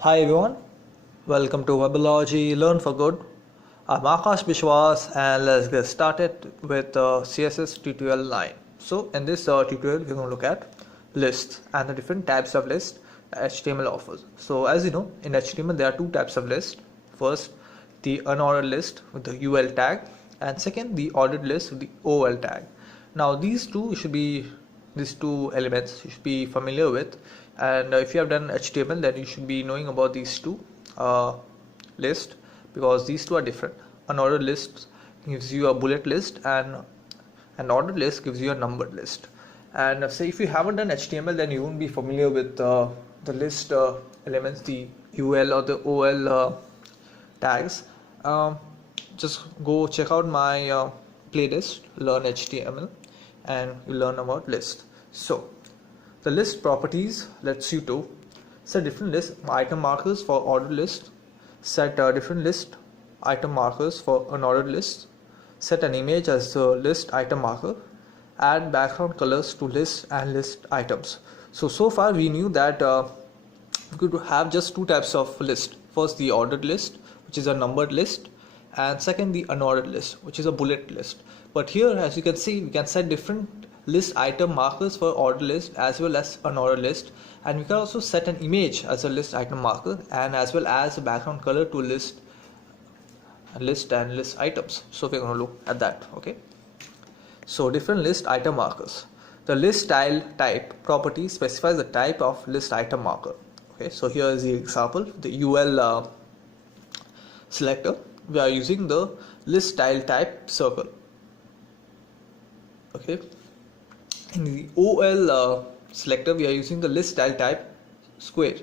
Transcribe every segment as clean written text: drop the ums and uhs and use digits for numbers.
Hi everyone, welcome to Webology Learn for Good. I'm Aakash Biswas and let's get started with CSS tutorial 9. So in this tutorial we're going to look at lists and the different types of lists HTML offers. So as you know, in HTML there are two types of lists. First, the unordered list with the UL tag, and second, the ordered list with the OL tag. Now these two elements you should be familiar with, and if you have done HTML then you should be knowing about these two lists, because these two are different. Unordered list gives you a bullet list and an ordered list gives you a numbered list. And say if you haven't done HTML then you won't be familiar with the list elements, the UL or the OL tags. Just go check out my playlist Learn HTML and you learn about list. So the list properties lets you to set different list item markers for ordered list, set different list item markers for unordered list, set an image as a list item marker, add background colors to list and list items. So far we knew that we could have just two types of list. First, the ordered list, which is a numbered list, and second, the unordered list, which is a bullet list. But here, as you can see, we can set different list item markers for ordered list as well as unordered list, and we can also set an image as a list item marker and as well as a background color to list and list items. So we're going to look at that. Okay. So different list item markers. The list style type property specifies the type of list item marker. Okay, so here is the example, the UL selector. We are using the list style type circle. Okay, in the OL selector we are using the list style type square,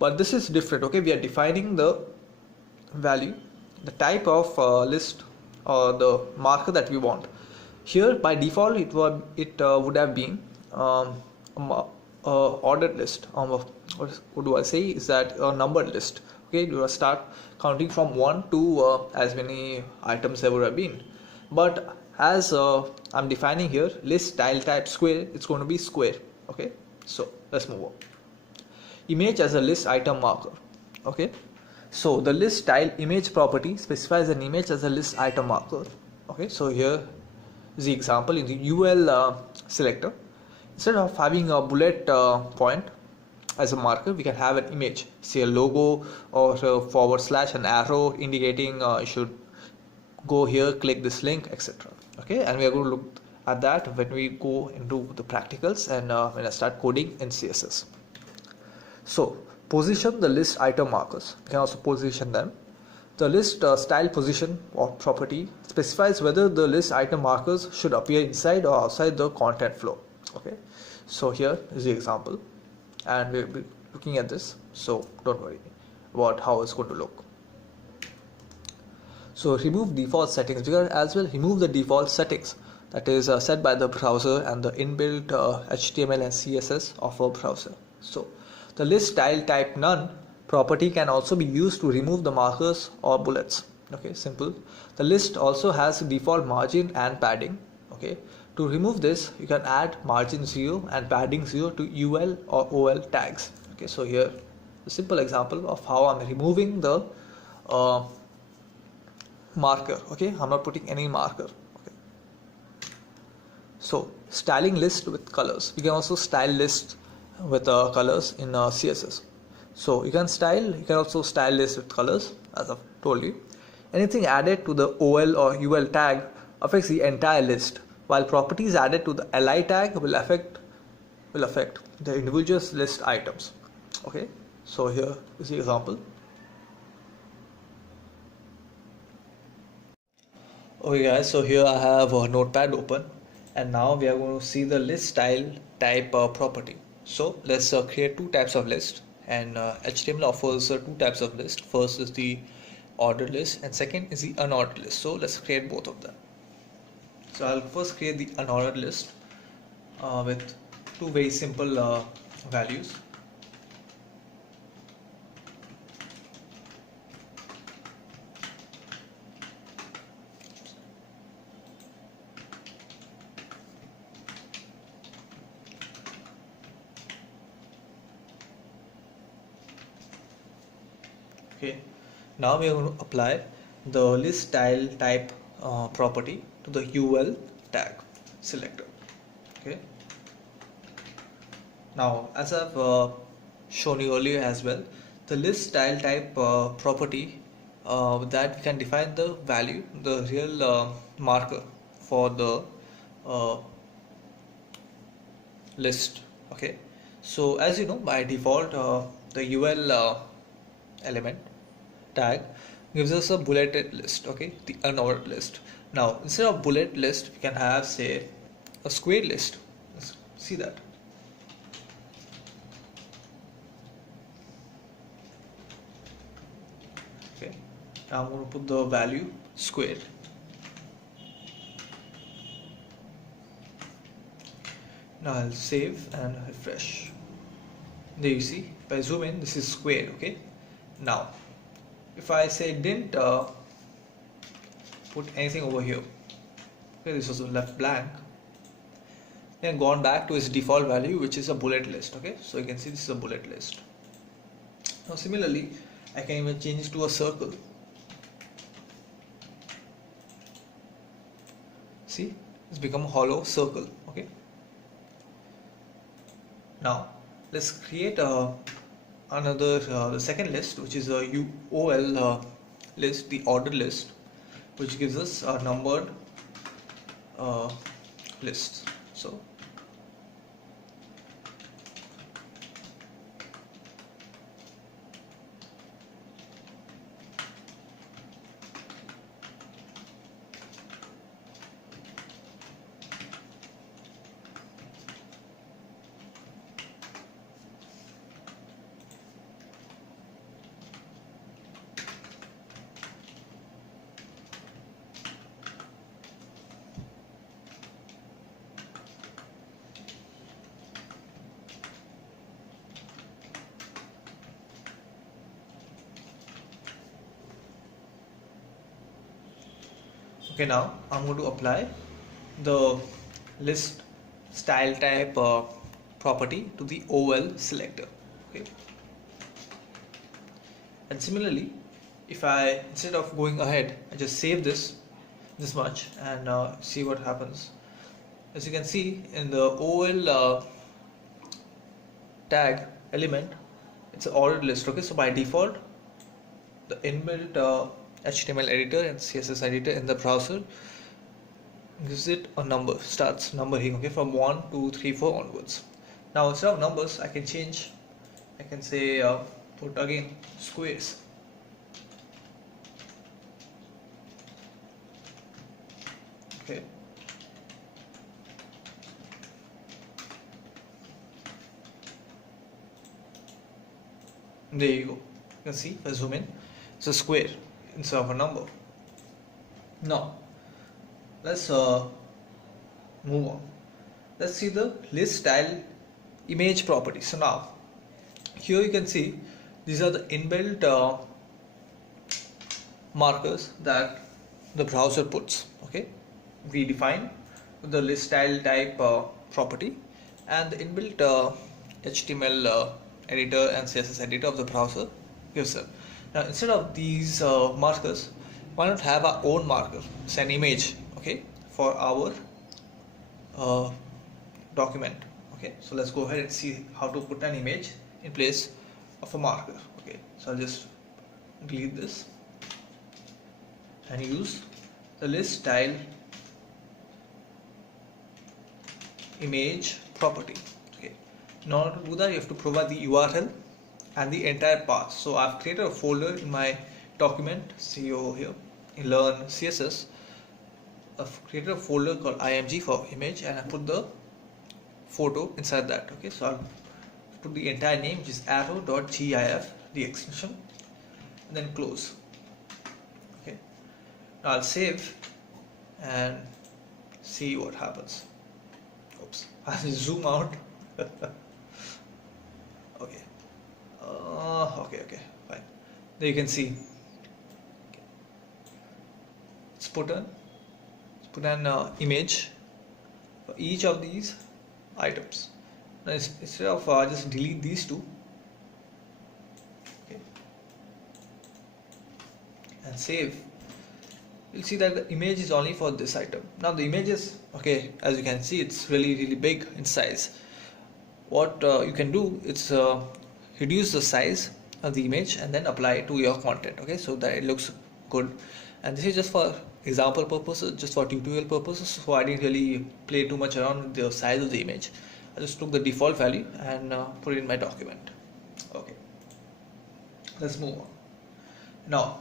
but this is different. Okay, we are defining the value, the type of list or the marker that we want. Here by default it would have been ordered list. What do I say is that a numbered list. Okay, you will start counting from 1 to as many items there would have been. But as I'm defining here list style type square, it's going to be square. Okay, so let's move on. Image as a list item marker. Okay, so the list style image property specifies an image as a list item marker. Okay, so here is the example in the UL selector. Instead of having a bullet point as a marker, we can have an image, say a logo or a forward slash, an arrow indicating you should go here, click this link, etc. Okay, and we are going to look at that when we go into the practicals and when I start coding in CSS. So position the list item markers. We can also position them. The list style position or property specifies whether the list item markers should appear inside or outside the content flow. Okay, so here is the example and we'll be looking at this, so don't worry about how it's going to look. So remove default settings. We can as well remove the default settings that is set by the browser and the inbuilt HTML and CSS of a browser. So the list style type none property can also be used to remove the markers or bullets. Okay, simple. The list also has default margin and padding. Okay, to remove this you can add margin 0 and padding 0 to UL or OL tags. Okay, so here a simple example of how I'm removing the marker. Okay, I'm not putting any marker. Okay, so styling list with colors. We can also style list with colors in CSS. So you can also style list with colors, as I've told you. Anything added to the OL or UL tag affects the entire list, while properties added to the LI tag will affect the individual list items. Okay, so here is the example. Okay guys, so here I have a notepad open and now we are going to see the list style type property. So let's create two types of list, and HTML offers two types of list. First is the ordered list and second is the unordered list. So let's create both of them. So I'll first create the unordered list with two very simple values. Okay, now we are going to apply the list style type property to the UL tag selector. Okay, now as I've shown you earlier as well, the list style type property that we can define the value, the real marker for the uh, list. Okay, so as you know, by default the UL element tag gives us a bulleted list, okay, the unordered list. Now instead of bullet list, we can have, say, a squared list. Let's see that. Okay, now I'm going to put the value squared. Now I'll save and refresh. There you see, if I zoom in, this is squared. Okay, now if I say didn't put anything over here, okay, this was left blank, then gone back to its default value, which is a bullet list. Okay, so you can see this is a bullet list. Now similarly, I can even change it to a circle. See, it's become a hollow circle. Okay, now let's create another the second list, which is a UOL list, the ordered list, which gives us a numbered lists. So okay, now I'm going to apply the list style type property to the OL selector. Okay, and similarly, if I, instead of going ahead, I just save this much and see what happens. As you can see in the OL tag element, it's an ordered list. Okay, so by default, the inbuilt HTML editor and CSS editor in the browser gives it a number, starts numbering, okay, from 1, 2, 3, 4 onwards. Now instead of numbers, I can change, I can say put again squares. Okay, there you go. You can see, if I zoom in, it's a square instead of a number. Now let's move on. Let's see the list style image property. So now here you can see these are the inbuilt markers that the browser puts. Okay, we define the list style type property, and the inbuilt HTML editor and CSS editor of the browser gives them. Now instead of these markers, why not have our own marker? It's an image, okay, for our document. Okay, so let's go ahead and see how to put an image in place of a marker. Okay, so I'll just delete this and use the list style image property. Okay, in order to do that, you have to provide the URL and the entire path. So I've created a folder in my document, see over here in learn CSS. I've created a folder called img for image, and I put the photo inside that. Okay, so I'll put the entire name, which is arrow.gif, the extension, and then close. Okay, now I'll save and see what happens. Oops, I'll zoom out. Okay. Okay, fine. There you can see. Let's put an image for each of these items. Now instead of just delete these two, okay, and save, you'll see that the image is only for this item. Now the image is okay, as you can see, it's really big in size. What you can do is reduce the size of the image and then apply it to your content, okay, so that it looks good. And this is just for example purposes, just for tutorial purposes, so I didn't really play too much around with the size of the image. I just took the default value and put it in my document. Okay, let's move on. Now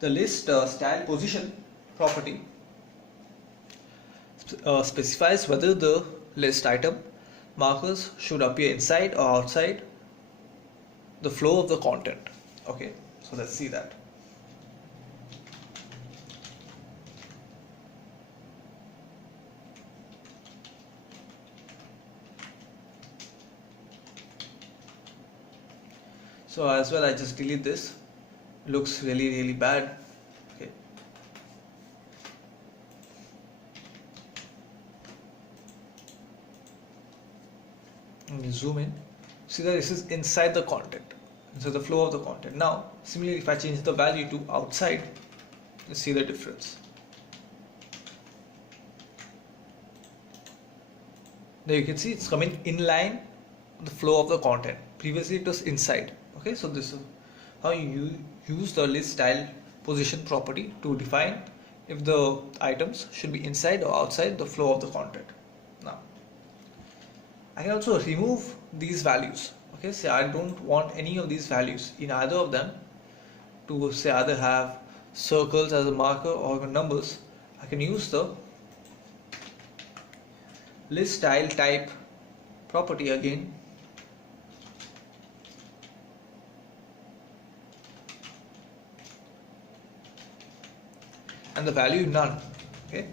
the list style position property specifies whether the list item markers should appear inside or outside the flow of the content. Okay, so let's see that. So as well, I just delete this. Looks really bad. Okay, and you zoom in, see that this is inside the content, so the flow of the content. Now similarly, if I change the value to outside, you see the difference. Now you can see it's coming in line with the flow of the content. Previously it was inside. Okay, so this is how you use the list style position property to define if the items should be inside or outside the flow of the content. Now I can also remove these values. Okay, say I don't want any of these values in either of them to say either have circles as a marker or even numbers. I can use the list style type property again, and the value none, okay,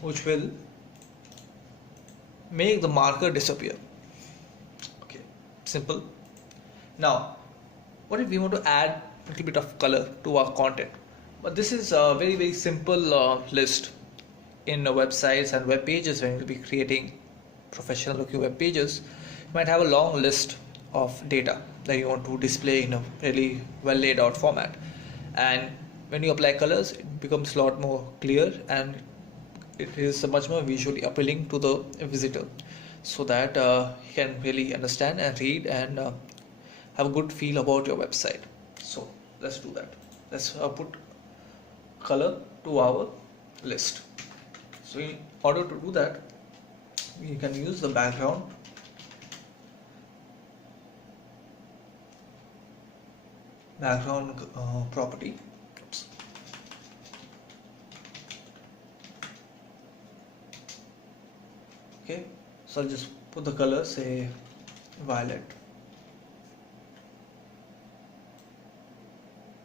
which will make the marker disappear. Okay, simple. Now what if we want to add a little bit of color to our content? But this is a very simple list. In websites and web pages, when you'll be creating professional looking web pages, you might have a long list of data that you want to display in a really well laid out format, and when you apply colors, it becomes a lot more clear and it is much more visually appealing to the visitor, so that he can really understand and read and have a good feel about your website. So let's do that. Let's put color to our list. So in order to do that, you can use the background property. Oops. Okay, so I'll just put the color, say violet,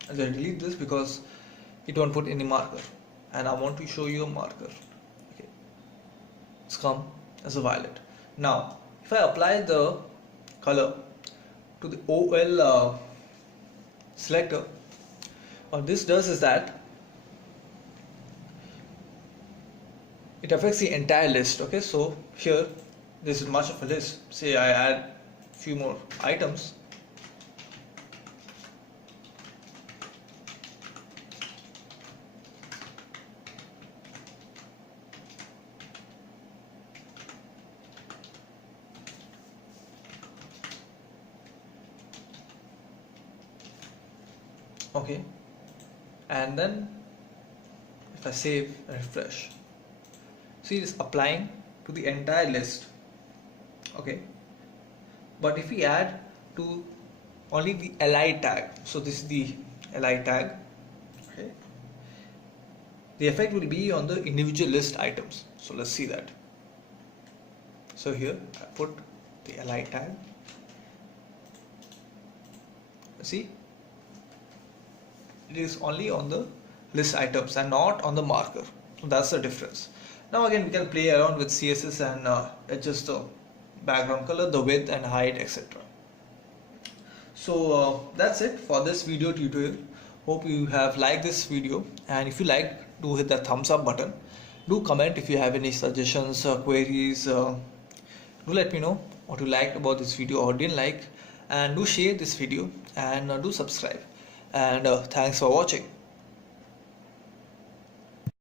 and then delete this because it won't put any marker, and I want to show you a marker. Okay, it's come as a violet. Now if I apply the color to the OL selector, what this does is that it affects the entire list. Okay, so here this is much of a list. Say I add few more items, okay, and then if I save and refresh, see it's applying to the entire list. Okay, but if we add to only the li tag, so this is the li tag, okay, the effect will be on the individual list items. So let's see that. So here I put the li tag, see it is only on the list items and not on the marker. So that's the difference. Now again, we can play around with CSS and adjust the background color, the width and height, etc. So that's it for this video tutorial. Hope you have liked this video, and if you like, do hit the thumbs up button. Do comment if you have any suggestions or queries. Do let me know what you liked about this video or didn't like, and do share this video and do subscribe, and thanks for watching.